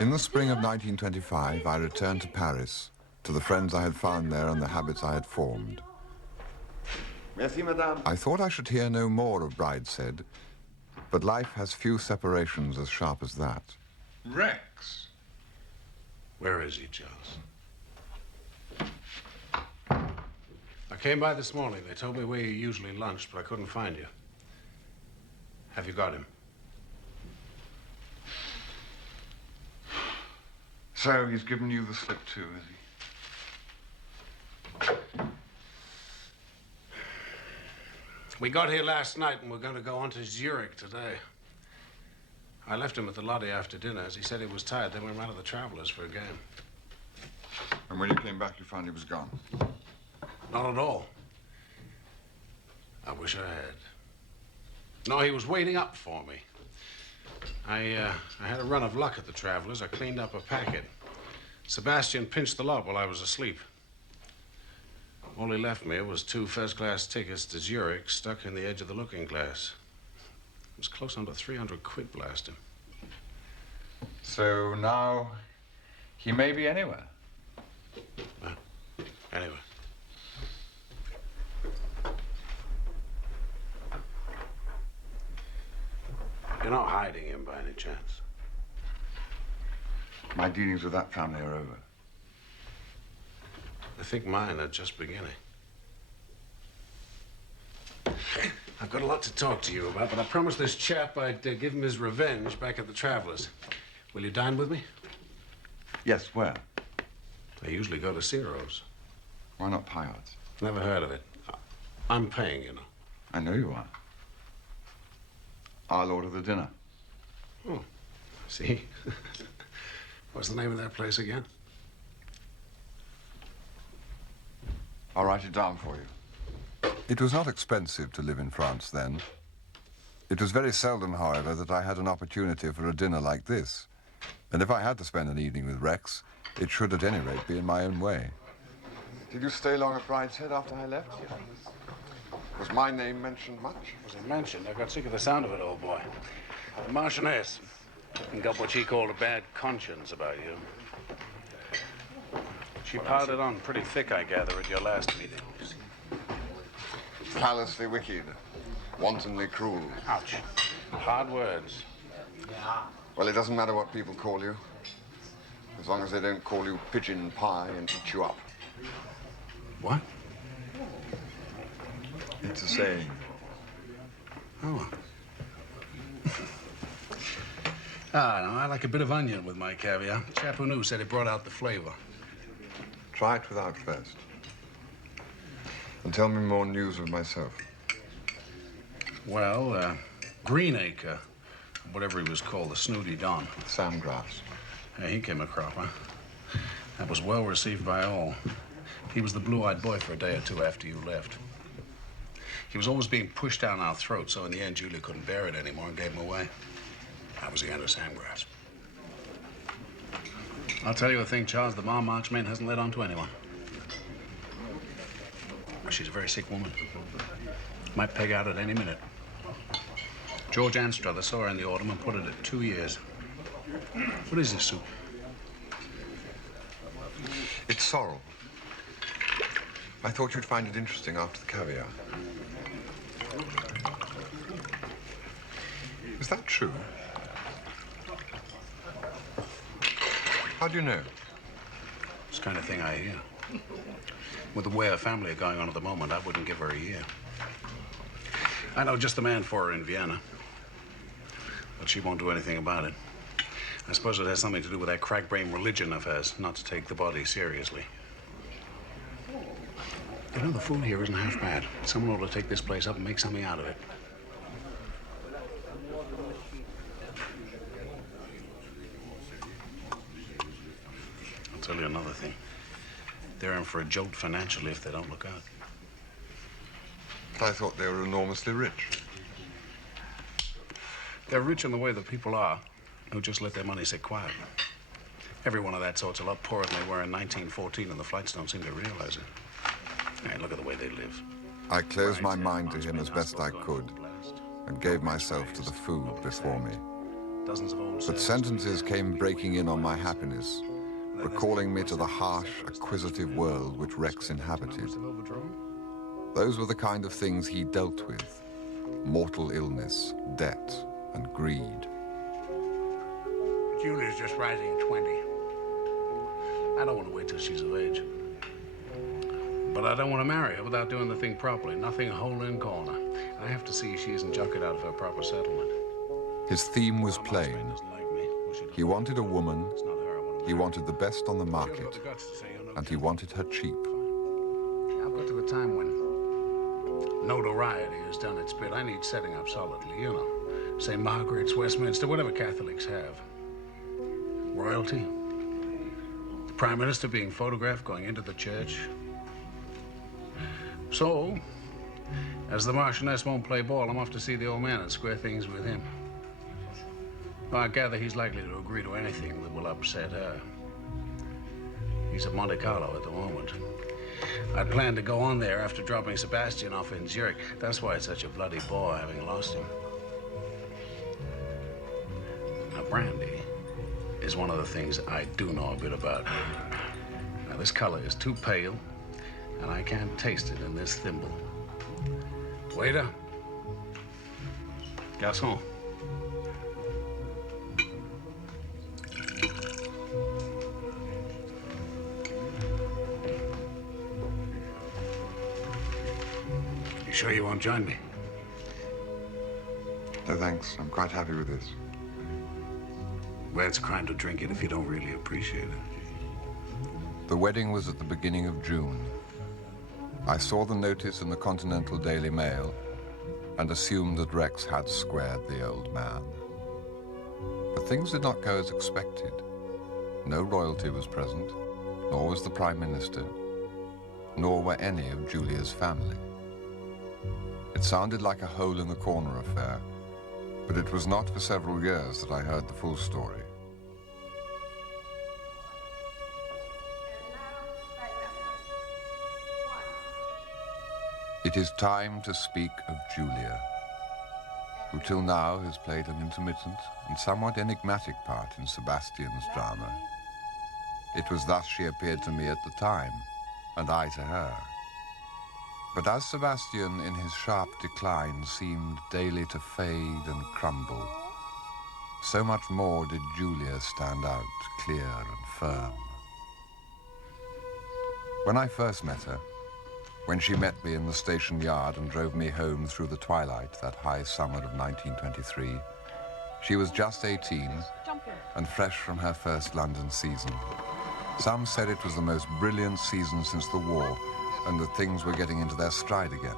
In the spring of 1925, I returned to Paris, to the friends I had found there and the habits I had formed. Merci, madame. I thought I should hear no more of Brideshead, but life has few separations as sharp as that. Rex. Where is he, Charles? I came by this morning. They told me where you usually lunch, but I couldn't find you. Have you got him? So he's given you the slip too, has he? We got here last night and we're going to go on to Zurich today. I left him at the lobby after dinner as he said he was tired. Then we ran to the Travelers for a game. And when you came back, you found he was gone? Not at all. I wish I had. No, he was waiting up for me. I had a run of luck at the Travelers. I cleaned up a packet. Sebastian pinched the lot while I was asleep. All he left me was 2 first-class tickets to Zurich stuck in the edge of the looking glass. It was close under 300 quid blasting. So now he may be anywhere. Well, anyway. You're not hiding him by any chance? My dealings with that family are over. I think mine are just beginning. I've got a lot to talk to you about, but I promised this chap I'd give him his revenge back at the Travelers. Will you dine with me? Yes, where? I usually go to Ciro's. Why not Payard's? Never heard of it. I'm paying, you know. I know you are. I'll order the dinner. Oh, see? What's the name of that place again? I'll write it down for you. It was not expensive to live in France then. It was very seldom, however, that I had an opportunity for a dinner like this. And if I had to spend an evening with Rex, it should at any rate be in my own way. Did you stay long at Brideshead after I left? Was my name mentioned much? Was it mentioned? I got sick of the sound of it, old boy. The Marchioness got what she called a bad conscience about you. She piled it on pretty thick, I gather, at your last meeting. Callously wicked, wantonly cruel. Ouch. Hard words. Well, it doesn't matter what people call you, as long as they don't call you pigeon pie and eat you up. What? It's a saying. Oh. No, I like a bit of onion with my caviar. Chap who knew said it brought out the flavor. Try it without first. And tell me more news of myself. Well, Greenacre, whatever he was called, the snooty Don. Sam Grass. Yeah, he came a cropper. That was well received by all. He was the blue-eyed boy for a day or two after you left. He was always being pushed down our throats, so in the end, Julia couldn't bear it anymore and gave him away. That was the end of Sam Grass. I'll tell you a thing, Charles, the Ma Marchmain hasn't let on to anyone. She's a very sick woman. Might peg out at any minute. George Anstruther saw her in the autumn and put it at 2 years. What is this soup? It's sorrel. I thought you'd find it interesting after the caviar. Is that true? How do you know? It's the kind of thing I hear. With the way her family are going on at the moment, I wouldn't give her a year. I know just the man for her in Vienna. But she won't do anything about it. I suppose it has something to do with that crack-brain religion of hers, not to take the body seriously. You know, the food here isn't half bad. Someone ought to take this place up and make something out of it. I'll tell you another thing. They're in for a jolt financially if they don't look out. I thought they were enormously rich. They're rich in the way that people are who just let their money sit quiet. Everyone of that sort's a lot poorer than they were in 1914, and the flights don't seem to realize it. Hey, look at the way they live. I closed my mind to him as best I could and gave myself to the food before me. Dozens of old But sentences came breaking in on my happiness, recalling me to the harsh, acquisitive world which Rex inhabited. Those were the kind of things he dealt with: mortal illness, debt, and greed. Julia's just rising 20. I don't want to wait till she's of age. But I don't want to marry her without doing the thing properly. Nothing hole in corner. I have to see she isn't junketed out of her proper settlement. His theme was plain. He wanted a woman, he wanted the best on the market, and he wanted her cheap. I've got to the time when notoriety has done its bit. I need setting up solidly, you know. St. Margaret's, Westminster, whatever Catholics have. Royalty. The Prime Minister being photographed going into the church. So, as the Marchioness won't play ball, I'm off to see the old man and square things with him. Well, I gather he's likely to agree to anything that will upset her. He's at Monte Carlo at the moment. I planned to go on there after dropping Sebastian off in Zurich. That's why it's such a bloody bore having lost him. Now, brandy is one of the things I do know a bit about. Now, this color is too pale, and I can't taste it in this thimble. Waiter. Garçon. You sure you won't join me? No thanks, I'm quite happy with this. Well, it's a crime to drink it if you don't really appreciate it. The wedding was at the beginning of June. I saw the notice in the Continental Daily Mail and assumed that Rex had squared the old man. But things did not go as expected. No royalty was present, nor was the Prime Minister, nor were any of Julia's family. It sounded like a hole-in-the-corner affair, but it was not for several years that I heard the full story. It is time to speak of Julia, who till now has played an intermittent and somewhat enigmatic part in Sebastian's drama. It was thus she appeared to me at the time, and I to her. But as Sebastian, in his sharp decline, seemed daily to fade and crumble, so much more did Julia stand out, clear and firm. When I first met her, when she met me in the station yard and drove me home through the twilight that high summer of 1923, she was just 18 and fresh from her first London season. Some said it was the most brilliant season since the war, and that things were getting into their stride again.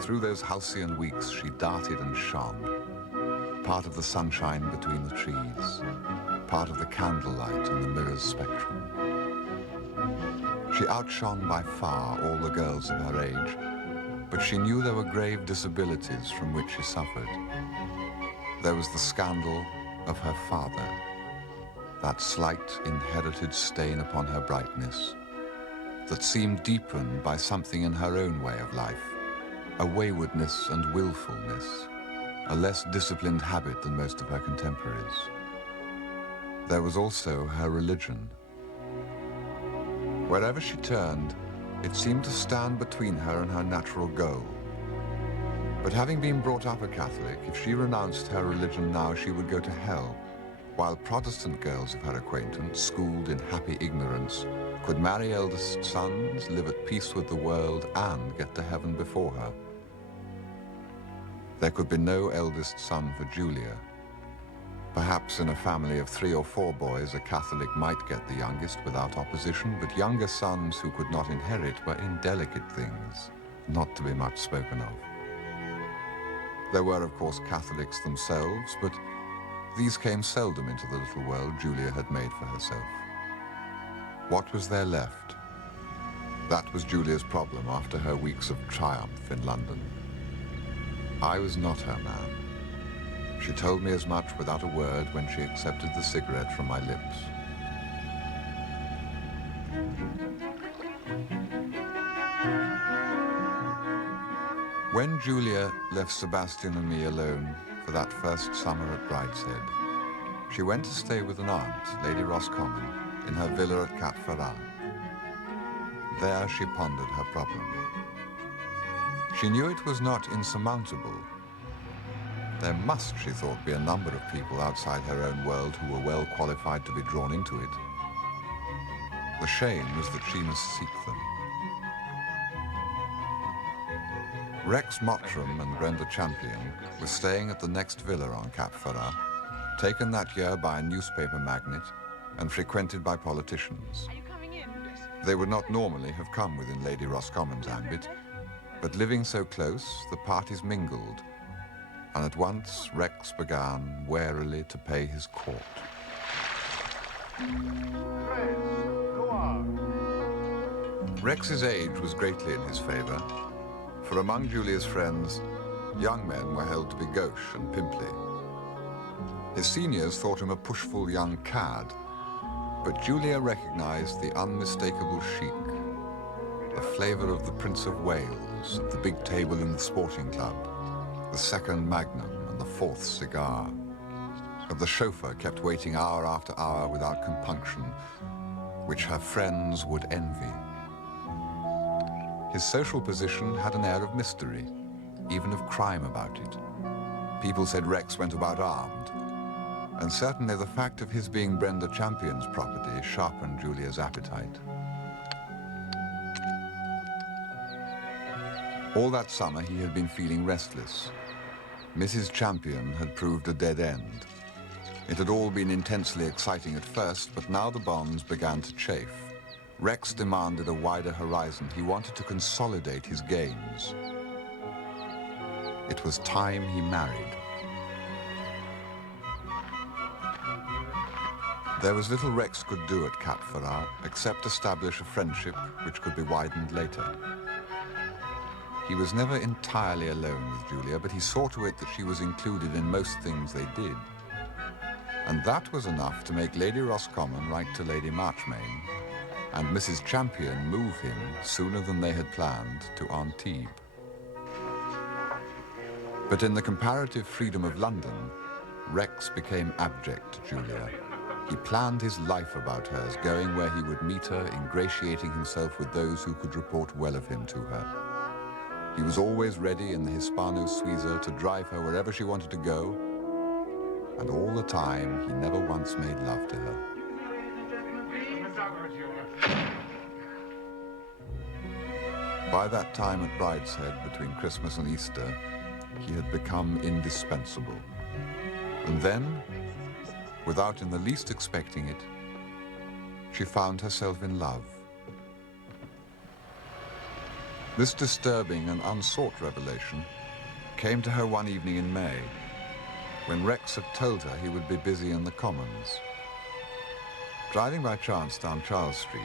Through those halcyon weeks, she darted and shone, part of the sunshine between the trees, part of the candlelight in the mirror's spectrum. She outshone by far all the girls of her age, but she knew there were grave disabilities from which she suffered. There was the scandal of her father, that slight inherited stain upon her brightness that seemed deepened by something in her own way of life, a waywardness and willfulness, a less disciplined habit than most of her contemporaries. There was also her religion. Wherever she turned, it seemed to stand between her and her natural goal. But having been brought up a Catholic, if she renounced her religion now, she would go to hell, while Protestant girls of her acquaintance, schooled in happy ignorance, could marry eldest sons, live at peace with the world, and get to heaven before her. There could be no eldest son for Julia. Perhaps in a family of 3 or 4 boys, a Catholic might get the youngest without opposition, but younger sons who could not inherit were indelicate things, not to be much spoken of. There were, of course, Catholics themselves, but these came seldom into the little world Julia had made for herself. What was there left? That was Julia's problem after her weeks of triumph in London. I was not her man. She told me as much without a word when she accepted the cigarette from my lips. When Julia left Sebastian and me alone for that first summer at Brideshead. She went to stay with an aunt, Lady Roscommon, in her villa at Cap Ferrat. There she pondered her problem. She knew it was not insurmountable. There must, she thought, be a number of people outside her own world who were well qualified to be drawn into it. The shame was that she must seek them. Rex Mottram and Brenda Champion were staying at the next villa on Cap Ferrat, taken that year by a newspaper magnate and frequented by politicians. Are you coming in? They would not normally have come within Lady Roscommon's ambit, but living so close, the parties mingled, and at once Rex began warily to pay his court. Rex's age was greatly in his favor, for among Julia's friends, young men were held to be gauche and pimply. His seniors thought him a pushful young cad, but Julia recognized the unmistakable chic, the flavor of the Prince of Wales at the big table in the sporting club, the second magnum and the fourth cigar, of the chauffeur kept waiting hour after hour without compunction, which her friends would envy. His social position had an air of mystery, even of crime about it. People said Rex went about armed, and certainly the fact of his being Brenda Champion's property sharpened Julia's appetite. All that summer he had been feeling restless. Mrs. Champion had proved a dead end. It had all been intensely exciting at first, but now the bonds began to chafe. Rex demanded a wider horizon. He wanted to consolidate his gains. It was time he married. There was little Rex could do at Cap Ferrat except establish a friendship which could be widened later. He was never entirely alone with Julia, but he saw to it that she was included in most things they did. And that was enough to make Lady Roscommon write to Lady Marchmain, and Mrs. Champion move him sooner than they had planned to Antibes. But in the comparative freedom of London, Rex became abject to Julia. He planned his life about hers, going where he would meet her, ingratiating himself with those who could report well of him to her. He was always ready in the Hispano Suiza to drive her wherever she wanted to go, and all the time he never once made love to her. By that time at Brideshead, between Christmas and Easter, he had become indispensable. And then, without in the least expecting it, she found herself in love. This disturbing and unsought revelation came to her one evening in May, when Rex had told her he would be busy in the Commons. Driving by chance down Charles Street,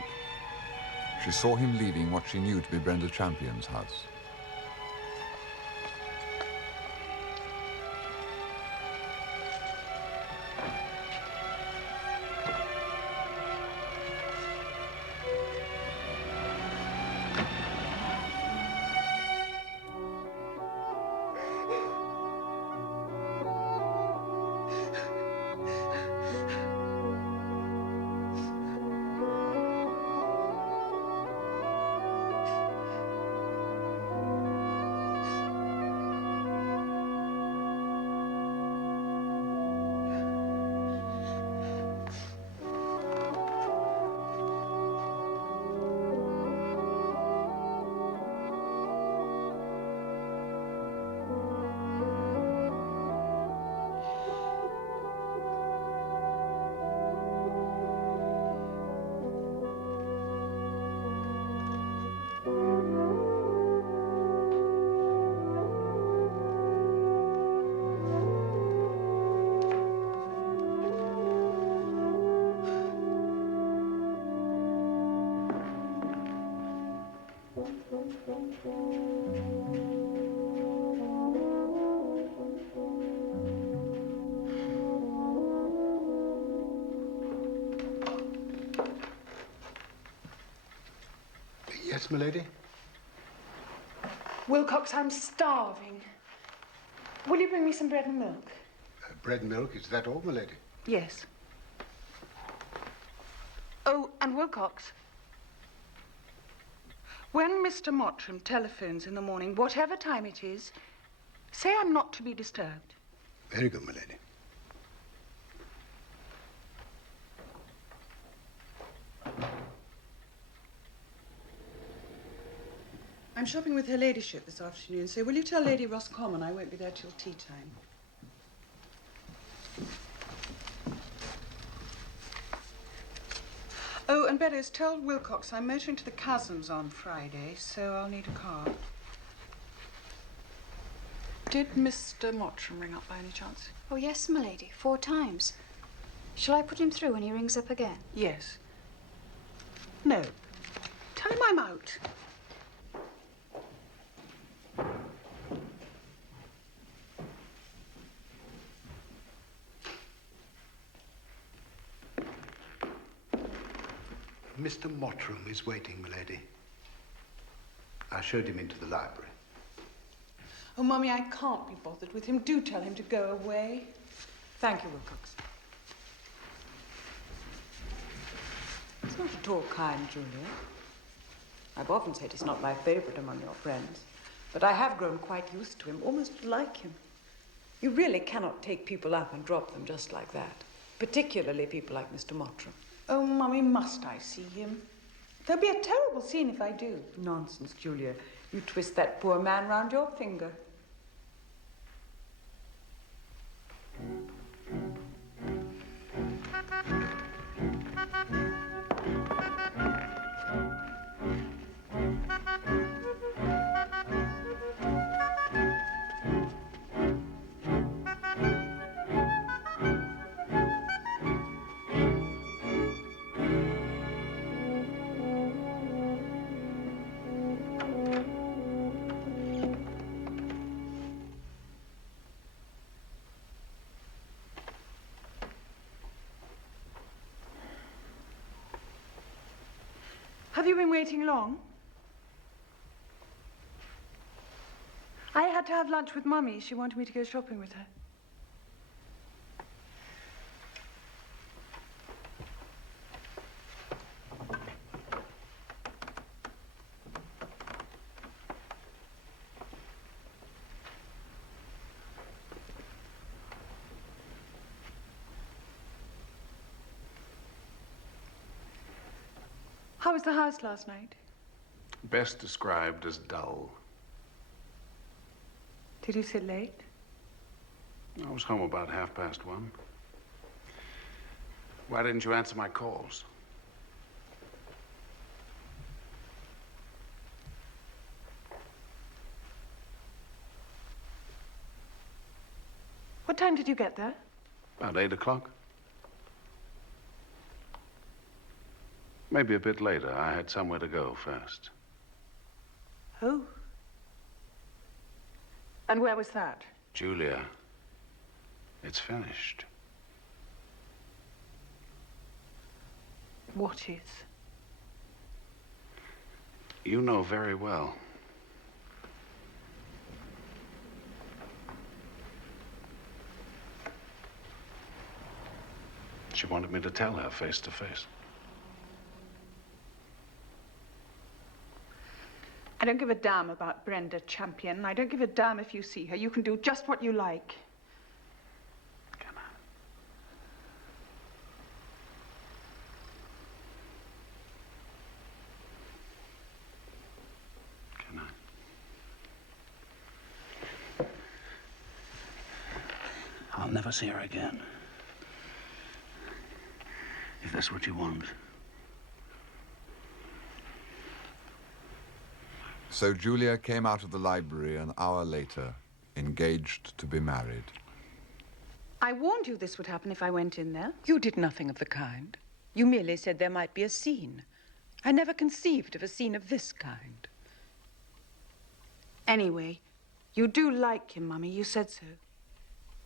she saw him leaving what she knew to be Brenda Champion's house. Yes, my lady? Wilcox, I'm starving. Will you bring me some bread and milk? Bread and milk, is that all, my lady? Yes. Oh, and Wilcox. When Mr. Mottram telephones in the morning, whatever time it is, say I'm not to be disturbed. Very good, my lady. I'm shopping with her ladyship this afternoon, so will you tell Lady Roscommon I won't be there till tea time? Oh, and Beddoes, tell Wilcox I'm motoring to the Chasms on Friday, so I'll need a car. Did Mr. Mottram ring up by any chance? Oh, yes, my lady, 4 times. Shall I put him through when he rings up again? Yes. No. Tell him I'm out. Mr. Mottram is waiting, my lady. I showed him into the library. Oh, Mummy, I can't be bothered with him. Do tell him to go away. Thank you, Wilcox. It's not at all kind, Julia. I've often said he's not my favourite among your friends, but I have grown quite used to him, almost like him. You really cannot take people up and drop them just like that, particularly people like Mr. Mottram. Oh, Mummy, must I see him? There'll be a terrible scene if I do. Nonsense, Julia. You twist that poor man round your finger. Have you been waiting long? I had to have lunch with Mummy. She wanted me to go shopping with her. How was the house last night? Best described as dull. Did you sit late? I was home about 1:30. Why didn't you answer my calls? What time did you get there? About 8 o'clock. Maybe a bit later. I had somewhere to go first. Oh. And where was that? Julia, it's finished. What is? You know very well. She wanted me to tell her face to face. I don't give a damn about Brenda Champion. I don't give a damn if you see her. You can do just what you like. Can I? Can I? I'll never see her again. If that's what you want. So Julia came out of the library an hour later, engaged to be married. I warned you this would happen if I went in there. You did nothing of the kind. You merely said there might be a scene. I never conceived of a scene of this kind. Anyway, you do like him, Mummy. You said so.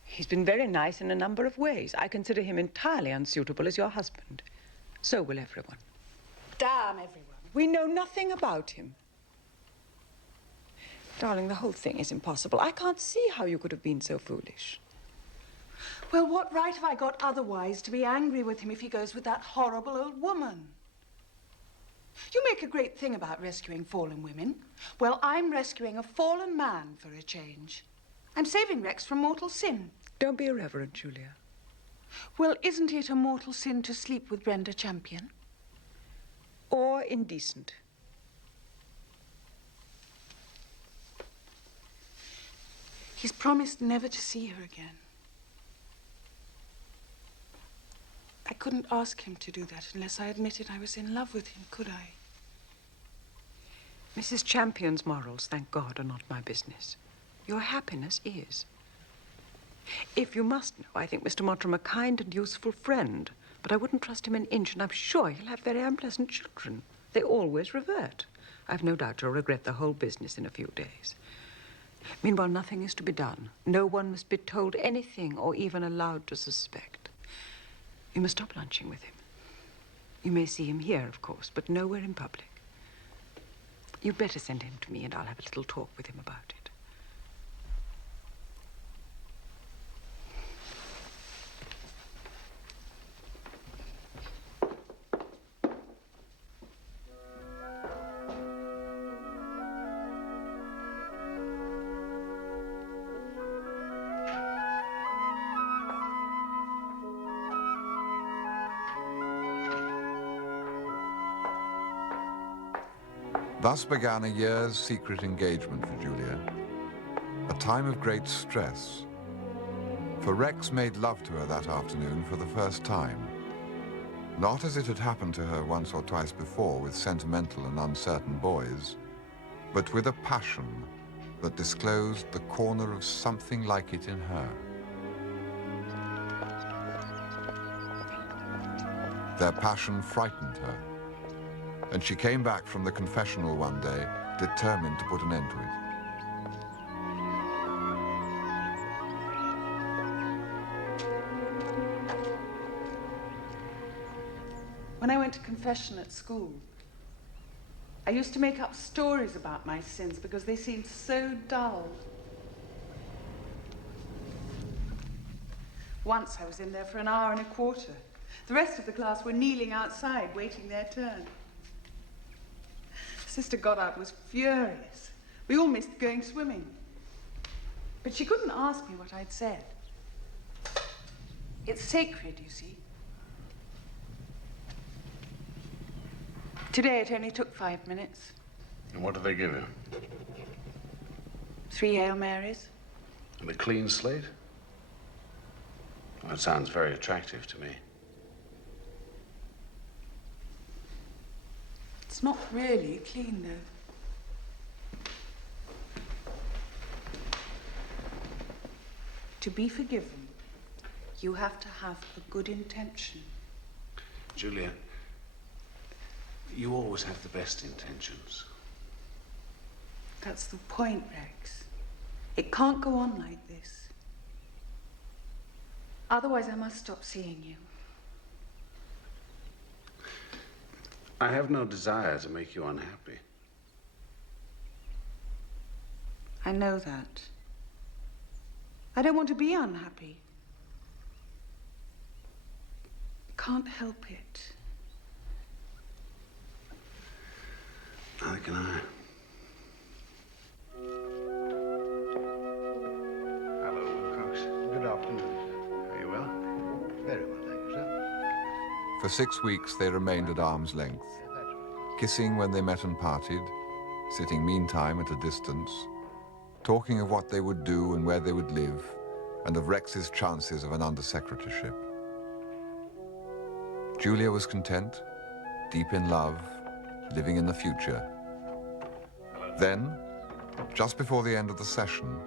He's been very nice in a number of ways. I consider him entirely unsuitable as your husband. So will everyone. Damn everyone. We know nothing about him. Darling, the whole thing is impossible. I can't see how you could have been so foolish. Well, what right have I got otherwise to be angry with him if he goes with that horrible old woman? You make a great thing about rescuing fallen women. Well, I'm rescuing a fallen man for a change. I'm saving Rex from mortal sin. Don't be irreverent, Julia. Well, isn't it a mortal sin to sleep with Brenda Champion? Or indecent. He's promised never to see her again. I couldn't ask him to do that unless I admitted I was in love with him, could I? Mrs. Champion's morals, thank God, are not my business. Your happiness is. If you must know, I think Mr. Mottram a kind and useful friend, but I wouldn't trust him an inch, and I'm sure he'll have very unpleasant children. They always revert. I've no doubt you'll regret the whole business in a few days. Meanwhile, nothing is to be done. No one must be told anything or even allowed to suspect. You must stop lunching with him. You may see him here, of course, but nowhere in public. You'd better send him to me, and I'll have a little talk with him about it. Thus began a year's secret engagement for Julia, a time of great stress. For Rex made love to her that afternoon for the first time, not as it had happened to her once or twice before with sentimental and uncertain boys, but with a passion that disclosed the corner of something like it in her. Their passion frightened her, and she came back from the confessional one day, determined to put an end to it. When I went to confession at school, I used to make up stories about my sins because they seemed so dull. Once I was in there for an hour and a quarter. The rest of the class were kneeling outside, waiting their turn. Sister Goddard was furious. We all missed going swimming. But she couldn't ask me what I'd said. It's sacred, you see. Today it only took 5 minutes. And what did they give you? 3 Hail Marys. And a clean slate? Well, that sounds very attractive to me. It's not really clean, though. To be forgiven, you have to have a good intention. Julia, you always have the best intentions. That's the point, Rex. It can't go on like this. Otherwise, I must stop seeing you. I have no desire to make you unhappy. I know that. I don't want to be unhappy. Can't help it. Neither can I. Hello, Wilcox. Good afternoon. Are you well? Very well, thank you, sir. For 6 weeks they remained at arm's length, kissing when they met and parted, sitting meantime at a distance, talking of what they would do and where they would live, and of Rex's chances of an undersecretaryship. Julia was content, deep in love, living in the future. Then, just before the end of the session,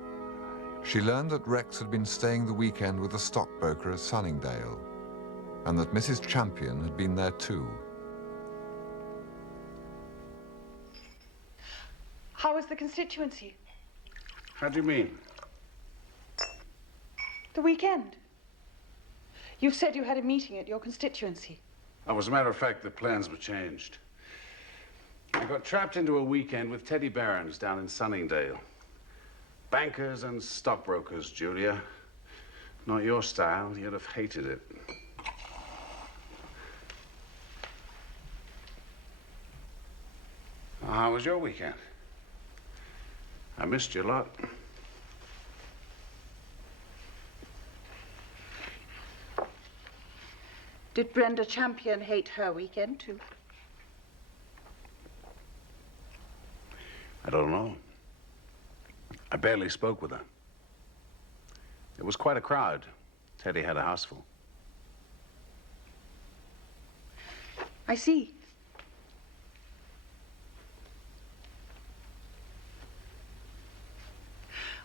she learned that Rex had been staying the weekend with a stockbroker at Sunningdale, and that Mrs. Champion had been there too. How was the constituency? How do you mean? The weekend. You've said you had a meeting at your constituency. Oh, as a matter of fact, the plans were changed. I got trapped into a weekend with Teddy Barons down in Sunningdale. Bankers and stockbrokers, Julia. Not your style. You'd have hated it. Well, how was your weekend? I missed you a lot. Did Brenda Champion hate her weekend, too? I don't know. I barely spoke with her. It was quite a crowd. Teddy had a house full. I see.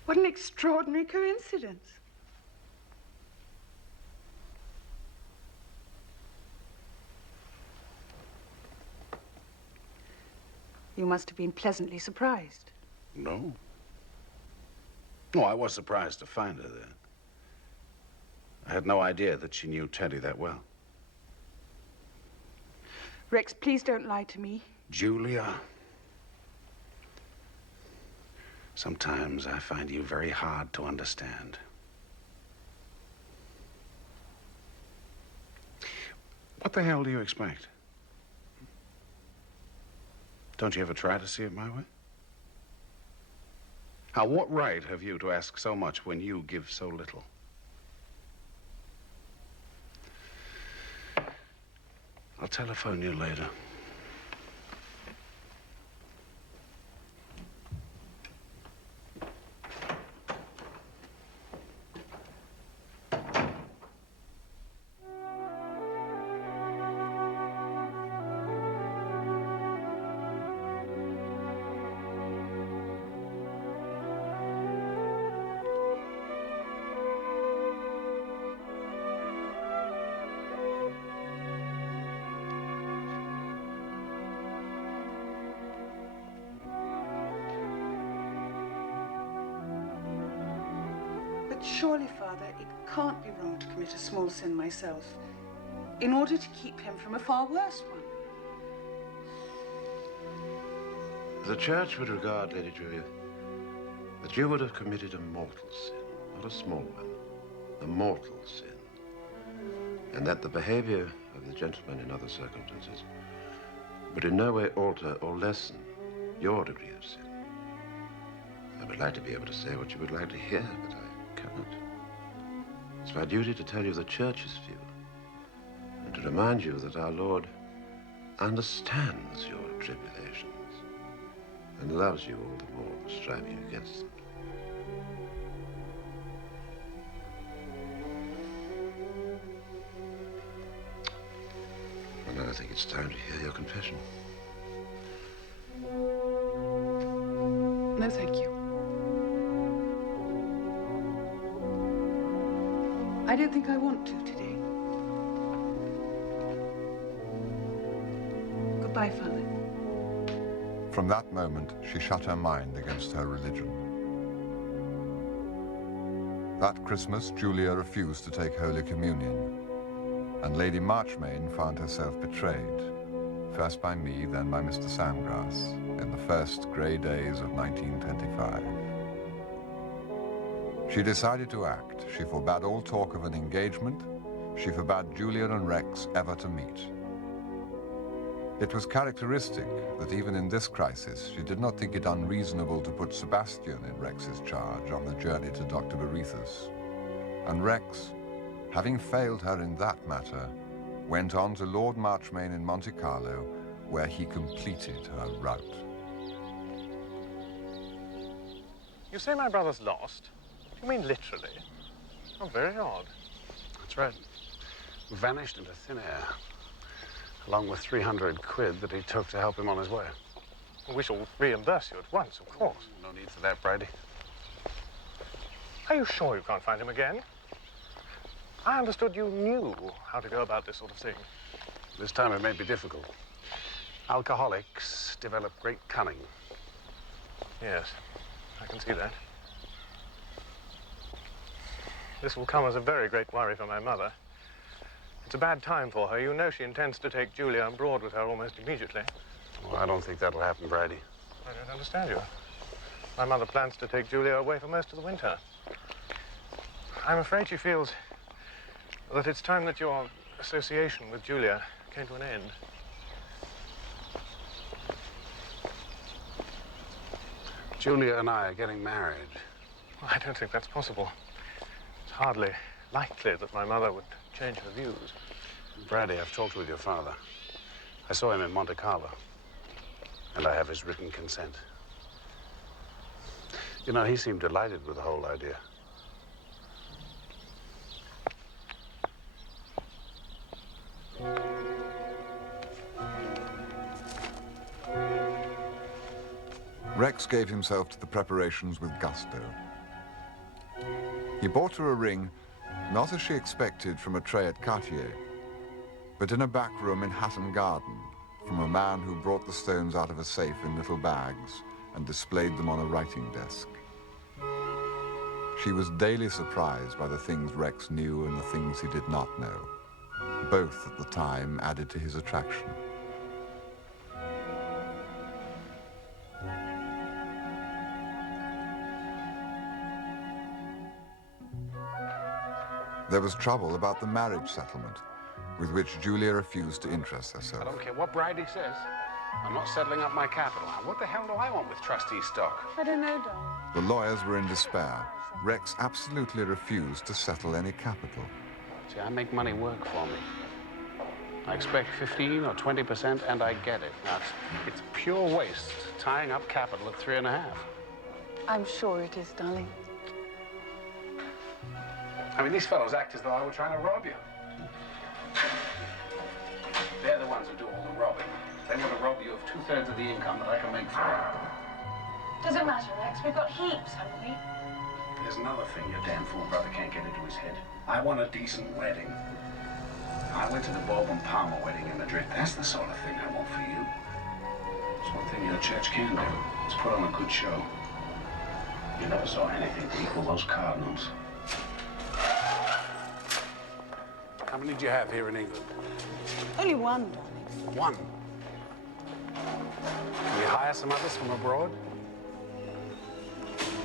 What an extraordinary coincidence. You must have been pleasantly surprised. No. No, I was surprised to find her there. I had no idea that she knew Teddy that well. Rex, please don't lie to me. Julia, sometimes I find you very hard to understand. What the hell do you expect? Don't you ever try to see it my way? Now, what right have you to ask so much when you give so little? I'll telephone you later. But surely, Father, it can't be wrong to commit a small sin myself in order to keep him from a far worse one. The church would regard, Lady Julia, that you would have committed a mortal sin, not a small one, a mortal sin. And that the behavior of the gentleman in other circumstances would in no way alter or lessen your degree of sin. I would like to be able to say what you would like to hear, but I cannot. It's my duty to tell you the church's view and to remind you that our Lord understands your tribulations and loves you all the more for striving against them. Well, now I think it's time to hear your confession. No, thank you. I don't think I want to today. Goodbye, Father. From that moment, she shut her mind against her religion. That Christmas, Julia refused to take Holy Communion, and Lady Marchmain found herself betrayed, first by me, then by Mr. Sandgrass, in the first grey days of 1925. She decided to act. She forbade all talk of an engagement. She forbade Julia and Rex ever to meet. It was characteristic that even in this crisis, she did not think it unreasonable to put Sebastian in Rex's charge on the journey to Dr. Beretha's. And Rex, having failed her in that matter, went on to Lord Marchmain in Monte Carlo, where he completed her route. You say my brother's lost? Do you mean literally? Oh, very odd. That's right. Vanished into thin air, along with 300 quid that he took to help him on his way. Well, we shall reimburse you at once, of course. No need for that, Bridie. Are you sure you can't find him again? I understood you knew how to go about this sort of thing. This time it may be difficult. Alcoholics develop great cunning. Yes, I can see that. This will come as a very great worry for my mother. It's a bad time for her. You know she intends to take Julia abroad with her almost immediately. Well, I don't think that'll happen, Bridie. I don't understand you. My mother plans to take Julia away for most of the winter. I'm afraid she feels that it's time that your association with Julia came to an end. Julia and I are getting married. Well, I don't think that's possible. It's hardly likely that my mother would change her views. Brady, I've talked with your father. I saw him in Monte Carlo. And I have his written consent. You know, he seemed delighted with the whole idea. Rex gave himself to the preparations with gusto. He bought her a ring, not as she expected from a tray at Cartier, but in a back room in Hatton Garden, from a man who brought the stones out of a safe in little bags and displayed them on a writing desk. She was daily surprised by the things Rex knew and the things he did not know. Both at the time added to his attraction. There was trouble about the marriage settlement, with which Julia refused to interest herself. I don't care what Brady says. I'm not settling up my capital. What the hell do I want with trustee stock? I don't know, Don. The lawyers were in despair. Rex absolutely refused to settle any capital. See, I make money work for me. I expect 15 or 20%, and I get it. Now, it's pure waste tying up capital at 3.5. I'm sure it is, darling. I mean, these fellows act as though I were trying to rob you. They're the ones who do all the robbing. They want to rob you of 2/3 of the income that I can make for you. Doesn't matter, Rex. We've got heaps, haven't we? There's another thing your damn fool brother can't get into his head. I want a decent wedding. I went to the Bourbon Palmer wedding in Madrid. That's the sort of thing I want for you. It's one thing your church can do. It's put on a good show. You never saw anything to equal those cardinals. How many do you have here in England? Only one, darling. One. Can we hire some others from abroad?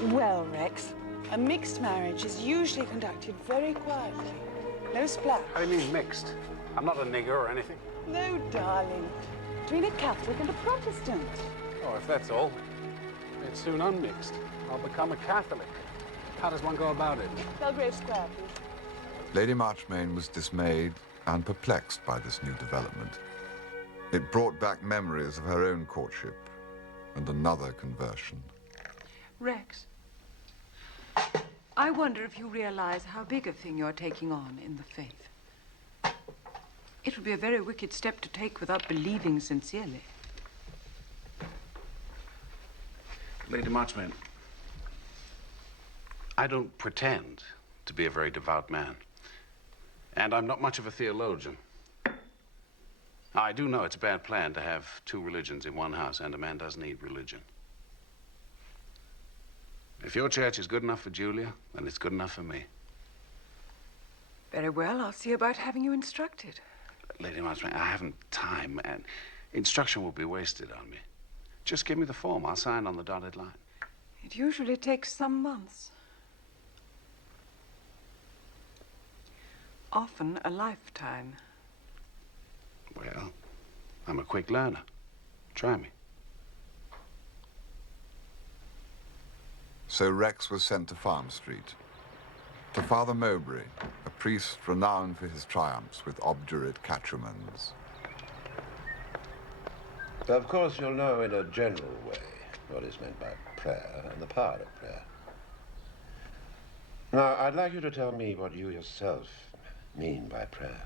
Well, Rex, a mixed marriage is usually conducted very quietly. No splash. How do you mean mixed? I'm not a nigger or anything. No, darling. Between a Catholic and a Protestant. Oh, if that's all, it's soon unmixed. I'll become a Catholic. How does one go about it? Belgrave Square, please. Lady Marchmain was dismayed and perplexed by this new development. It brought back memories of her own courtship and another conversion. Rex, I wonder if you realize how big a thing you're taking on in the faith. It would be a very wicked step to take without believing sincerely. Lady Marchmain, I don't pretend to be a very devout man. And I'm not much of a theologian. I do know it's a bad plan to have two religions in one house, and a man does need religion. If your church is good enough for Julia, then it's good enough for me. Very well, I'll see about having you instructed. Lady Marchmain, I haven't time, and instruction will be wasted on me. Just give me the form. I'll sign on the dotted line. It usually takes some months. Often a lifetime. Well, I'm a quick learner. Try me. So Rex was sent to Farm Street, to Father Mowbray, a priest renowned for his triumphs with obdurate catechumens. Of course, you'll know in a general way what is meant by prayer and the power of prayer. Now, I'd like you to tell me what you yourself mean by prayer.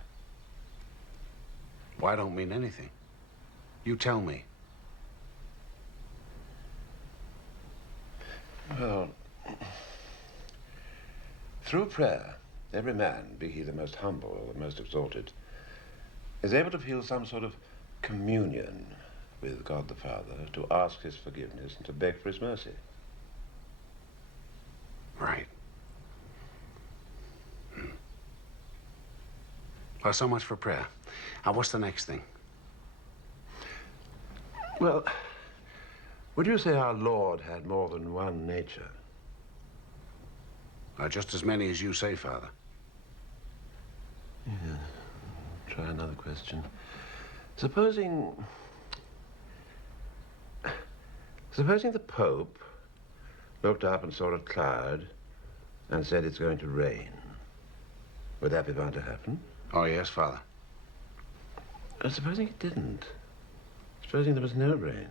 Well, I don't mean anything. You tell me. Well, through prayer, every man, be he the most humble or the most exalted, is able to feel some sort of communion with God the Father, to ask his forgiveness and to beg for his mercy. Right. Well, so much for prayer. Now, what's the next thing? Well, Would you say our Lord had more than one nature? Just as many as you say, Father. Yeah. Try another question. Supposing the Pope looked up and saw a cloud and said it's going to rain. Would that be bound to happen? Oh, yes, Father. Supposing it didn't. Supposing there was no rain.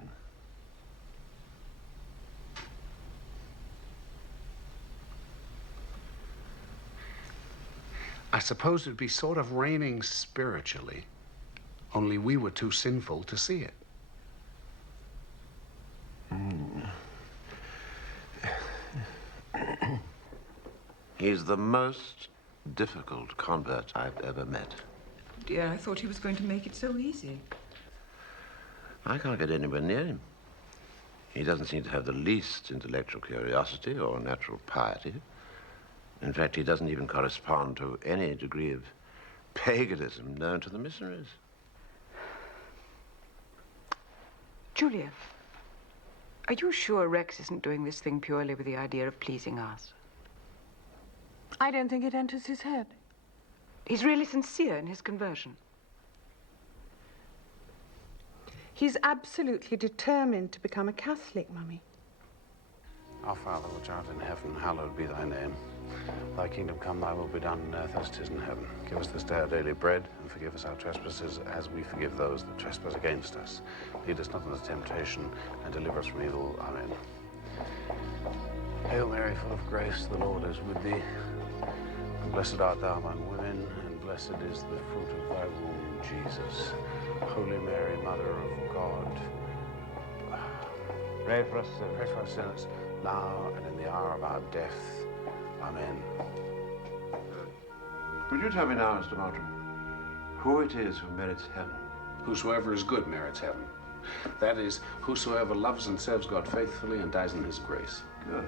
I suppose it'd be sort of raining spiritually, only we were too sinful to see it. He's the most difficult convert I've ever met. Dear, I thought he was going to make it so easy. I can't get anywhere near him. He doesn't seem to have the least intellectual curiosity or natural piety. In fact, he doesn't even correspond to any degree of paganism known to the missionaries. Julia, are you sure Rex isn't doing this thing purely with the idea of pleasing us? I don't think it enters his head. He's really sincere in his conversion. He's absolutely determined to become a Catholic, Mummy. Our Father, which art in heaven, hallowed be thy name. Thy kingdom come, thy will be done on earth as it is in heaven. Give us this day our daily bread, and forgive us our trespasses as we forgive those that trespass against us. Lead us not into temptation, and deliver us from evil. Amen. Hail Mary, full of grace, the Lord is with thee. And blessed art thou among women, and blessed is the fruit of thy womb, Jesus. Holy Mary, Mother of God, Pray for us sinners. pray for us sinners, now and in the hour of our death. Amen. Would you tell me now, Mr. Moultrie, who it is who merits heaven? Whosoever is good merits heaven. That is, whosoever loves and serves God faithfully and dies in his grace. Good.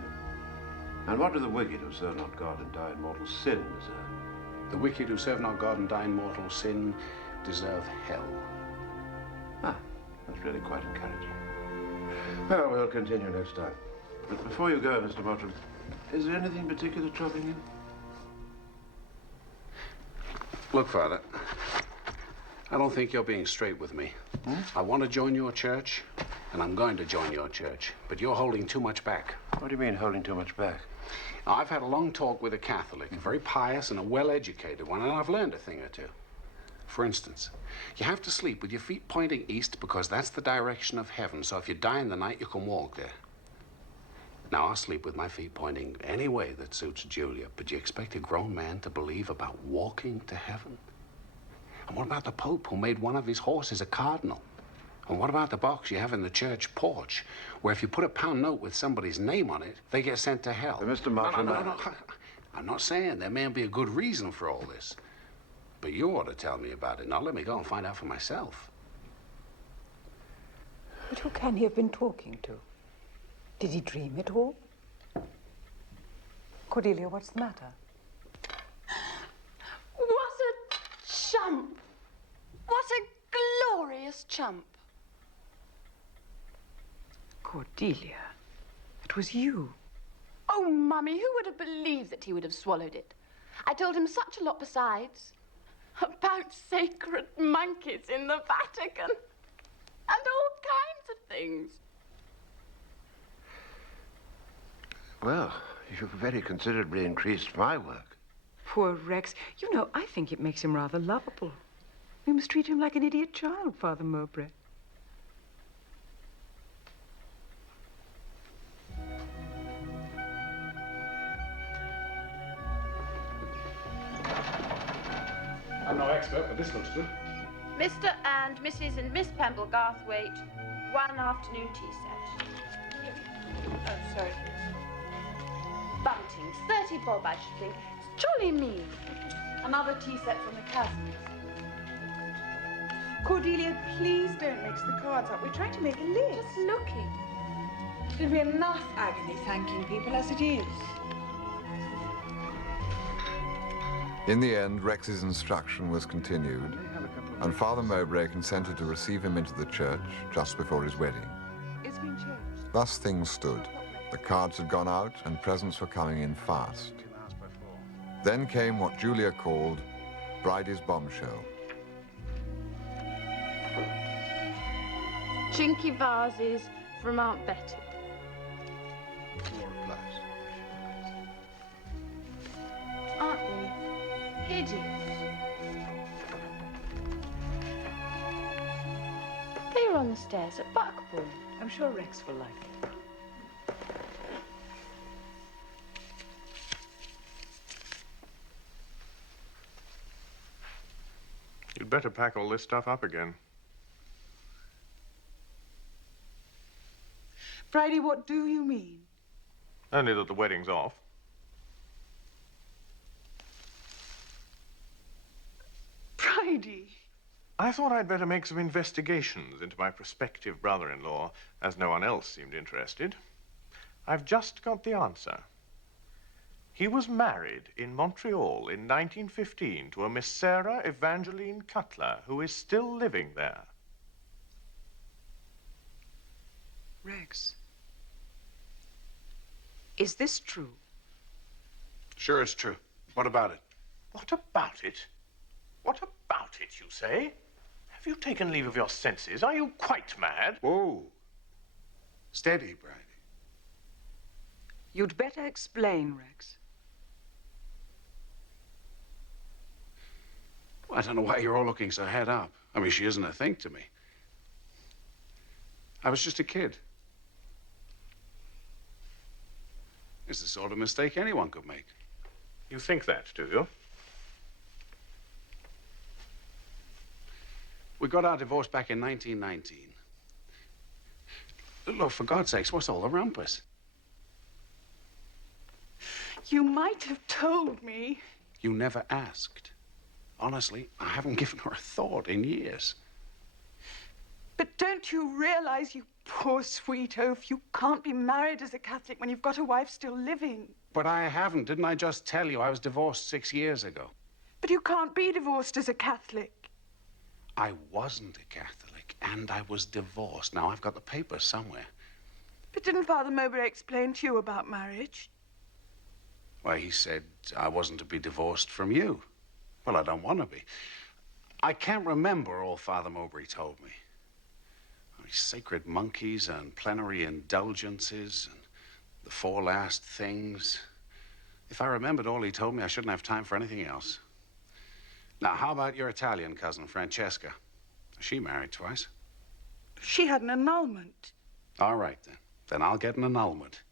And what do the wicked who serve not God and die in mortal sin deserve? The wicked who serve not God and die in mortal sin deserve hell. Ah, that's really quite encouraging. Well, we'll continue next time. But before you go, Mr. Moultrie, is there anything particular troubling you? Look, Father, I don't think you're being straight with me. I want to join your church, and I'm going to join your church, but you're holding too much back. What do you mean, holding too much back? Now, I've had a long talk with a Catholic, a very pious and a well-educated one, and I've learned a thing or two. For instance, you have to sleep with your feet pointing east because that's the direction of heaven, so if you die in the night, you can walk there. Now, I'll sleep with my feet pointing any way that suits Julia, but you expect a grown man to believe about walking to heaven? And what about the Pope who made one of his horses a cardinal? And what about the box you have in the church porch, where if you put a pound note with somebody's name on it, they get sent to hell? Mr. Moultrie, No. I'm not saying there may be a good reason for all this, but you ought to tell me about it. Now let me go and find out for myself. But who can he have been talking to? Did he dream it all? Cordelia, what's the matter? What a chump! What a glorious chump! Cordelia, it was you. Oh, Mummy, who would have believed that he would have swallowed it? I told him such a lot besides. About sacred monkeys in the Vatican. And all kinds of things. Well, you've very considerably increased my work. Poor Rex. You know, I think it makes him rather lovable. We must treat him like an idiot child, Father Mowbray. I'm no expert, but this looks good. Mr. and Mrs. and Miss Pemble Garthwaite, one afternoon tea set. Oh, sorry. Buntings, 30 bob, I should think. It's jolly mean. Another tea set from the cousins. Cordelia, please don't mix the cards up. We're trying to make a list. Just looking. There'll be enough agony thanking people as it is. In the end, Rex's instruction was continued, and Father Mowbray consented to receive him into the church just before his wedding. It's been changed. Thus things stood. The cards had gone out and presents were coming in fast. Then came what Julia called Bridie's bombshell. Chinky vases from Aunt Betty. More replies. Aren't they hideous? They were on the stairs at Buckbourne. I'm sure Rex will like it. You'd better pack all this stuff up again. Bridie, what do you mean? Only that the wedding's off. Bridie. I thought I'd better make some investigations into my prospective brother-in-law, as no one else seemed interested. I've just got the answer. He was married in Montreal in 1915 to a Miss Sarah Evangeline Cutler, who is still living there. Rex, is this true? Sure, it's true. What about it? What about it? What about it, you say? Have you taken leave of your senses? Are you quite mad? Whoa. Steady, Bridie. You'd better explain, Rex. Well, I don't know why you're all looking so head up. I mean, she isn't a thing to me. I was just a kid. It's the sort of mistake anyone could make. You think that, do you? We got our divorce back in 1919. Look, for God's sakes, what's all the rumpus? You might have told me. You never asked. Honestly, I haven't given her a thought in years. But don't you realize, you poor sweet oaf, you can't be married as a Catholic when you've got a wife still living? But I haven't. Didn't I just tell you I was divorced 6 years ago? But you can't be divorced as a Catholic. I wasn't a Catholic, and I was divorced. Now, I've got the papers somewhere. But didn't Father Mowbray explain to you about marriage? Why, he said I wasn't to be divorced from you. Well, I don't want to be. I can't remember all Father Mowbray told me. Sacred monkeys and plenary indulgences and the 4 last things. If I remembered all he told me, I shouldn't have time for anything else. Now, how about your Italian cousin, Francesca? She married twice. She had an annulment. All right, then. Then I'll get an annulment.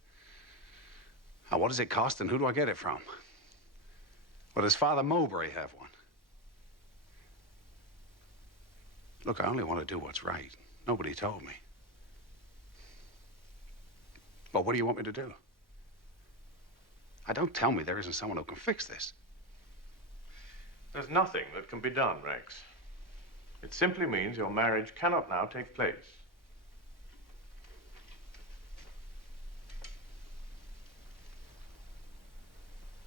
Now, what does it cost and who do I get it from? Well, does Father Mowbray have one? Look, I only want to do what's right. Nobody told me. Well, what do you want me to do? Don't tell me there isn't someone who can fix this. There's nothing that can be done, Rex. It simply means your marriage cannot now take place.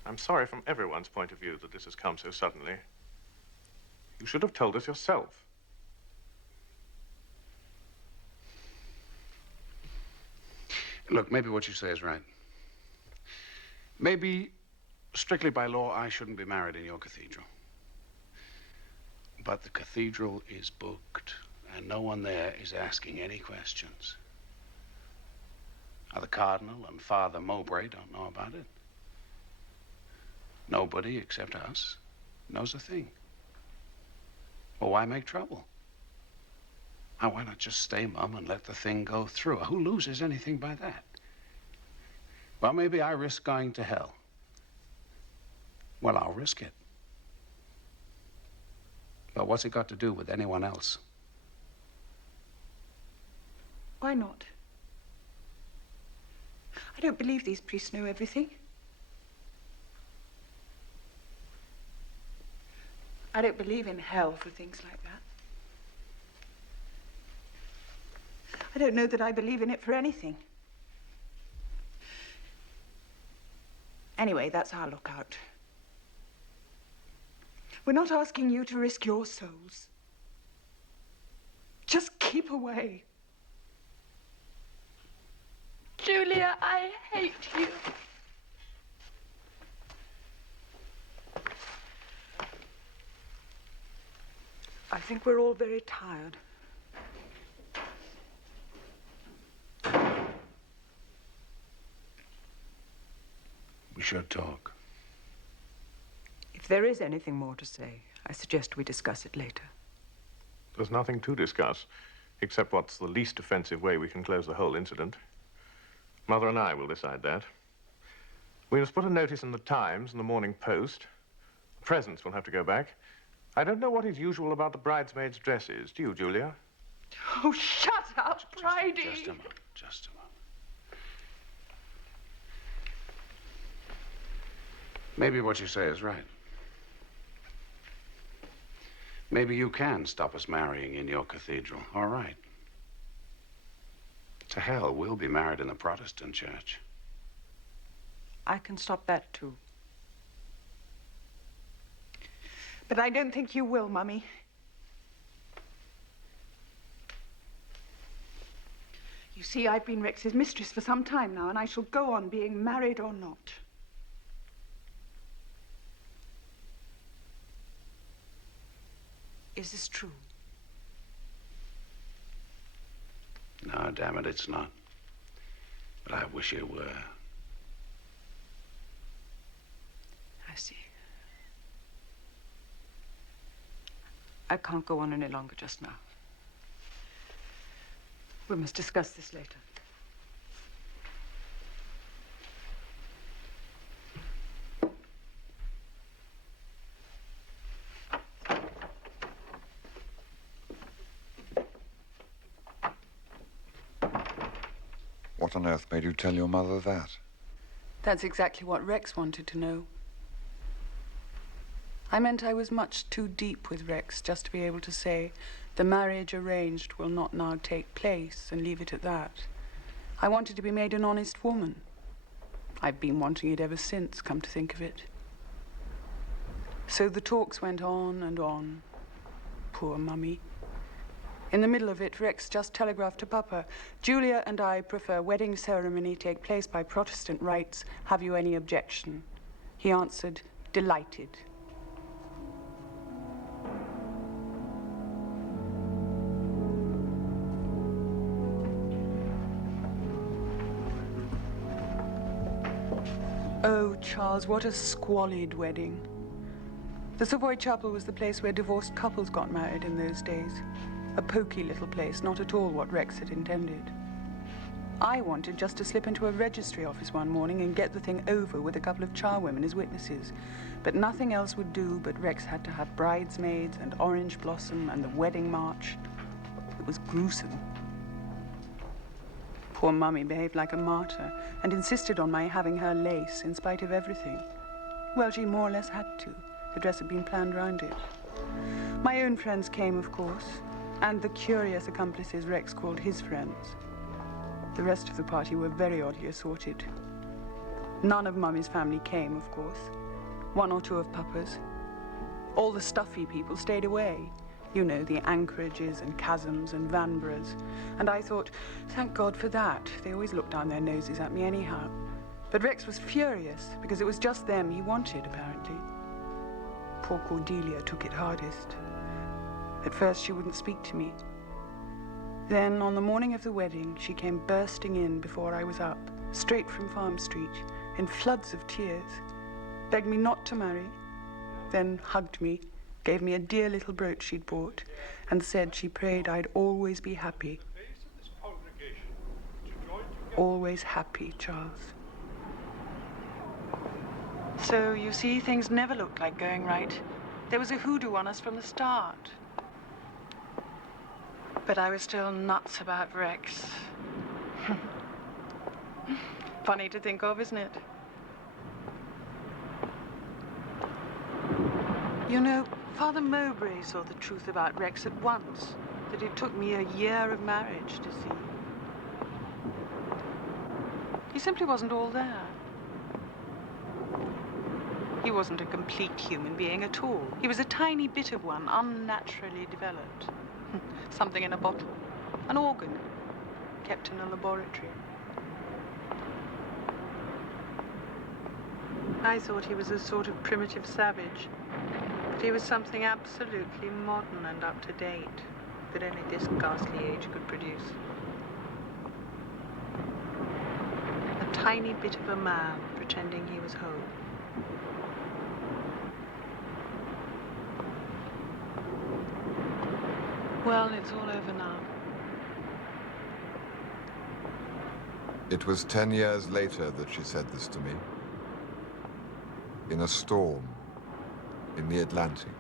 I'm sorry from everyone's point of view that this has come so suddenly. You should have told us yourself. Look, maybe what you say is right. Maybe, strictly by law, I shouldn't be married in your cathedral. But the cathedral is booked, and no one there is asking any questions. Now, the Cardinal and Father Mowbray don't know about it. Nobody except us knows a thing. Well, why make trouble? Now, why not just stay mum and let the thing go through? Who loses anything by that? Well, maybe I risk going to hell. Well, I'll risk it. But what's it got to do with anyone else? Why not? I don't believe these priests know everything. I don't believe in hell for things like that. I don't know that I believe in it for anything. Anyway, that's our lookout. We're not asking you to risk your souls. Just keep away. Julia, I hate you. I think we're all very tired. We should talk. If there is anything more to say, I suggest we discuss it later. There's nothing to discuss, except what's the least offensive way we can close the whole incident. Mother and I will decide that. We must put a notice in the Times and the Morning Post. Presents will have to go back. I don't know what is usual about the bridesmaids' dresses. Do you, Julia? Oh, shut up, Bridie. Just a moment, just a moment. Maybe what you say is right. Maybe you can stop us marrying in your cathedral. All right. To hell, we'll be married in the Protestant church. I can stop that, too. But I don't think you will, Mummy. You see, I've been Rex's mistress for some time now, and I shall go on being married or not. Is this true? No, damn it, it's not. But I wish it were. I see. I can't go on any longer just now. We must discuss this later. What on earth made you tell your mother that? That's exactly what Rex wanted to know. I meant I was much too deep with Rex just to be able to say, the marriage arranged will not now take place, and leave it at that. I wanted to be made an honest woman. I've been wanting it ever since, come to think of it. So the talks went on and on. Poor Mummy. In the middle of it, Rex just telegraphed to Papa, Julia and I prefer wedding ceremony take place by Protestant rites. Have you any objection? He answered, delighted. Oh, Charles, what a squalid wedding. The Savoy Chapel was the place where divorced couples got married in those days. A poky little place, not at all what Rex had intended. I wanted just to slip into a registry office one morning and get the thing over with a couple of charwomen as witnesses. But nothing else would do, but Rex had to have bridesmaids and orange blossom and the wedding march. It was gruesome. Poor Mummy behaved like a martyr and insisted on my having her lace in spite of everything. Well, she more or less had to. The dress had been planned round it. My own friends came, of course, and the curious accomplices Rex called his friends. The rest of the party were very oddly assorted. None of Mummy's family came, of course. One or two of Papa's. All the stuffy people stayed away. You know, the Anchorages and Chasms and Vanburghs. And I thought, thank God for that. They always looked down their noses at me anyhow. But Rex was furious because it was just them he wanted, apparently. Poor Cordelia took it hardest. At first, she wouldn't speak to me. Then, on the morning of the wedding, she came bursting in before I was up, straight from Farm Street, in floods of tears, begged me not to marry, then hugged me, gave me a dear little brooch she'd bought, and said she prayed I'd always be happy. Always happy, Charles. So, you see, things never looked like going right. There was a hoodoo on us from the start. But I was still nuts about Rex. Funny to think of, isn't it? You know, Father Mowbray saw the truth about Rex at once, that it took me a year of marriage to see. He simply wasn't all there. He wasn't a complete human being at all. He was a tiny bit of one, unnaturally developed. Something in a bottle, an organ, kept in a laboratory. I thought he was a sort of primitive savage, but he was something absolutely modern and up to date that only this ghastly age could produce. A tiny bit of a man pretending he was whole. Well, it's all over now. It was 10 years later that she said this to me. In a storm in the Atlantic.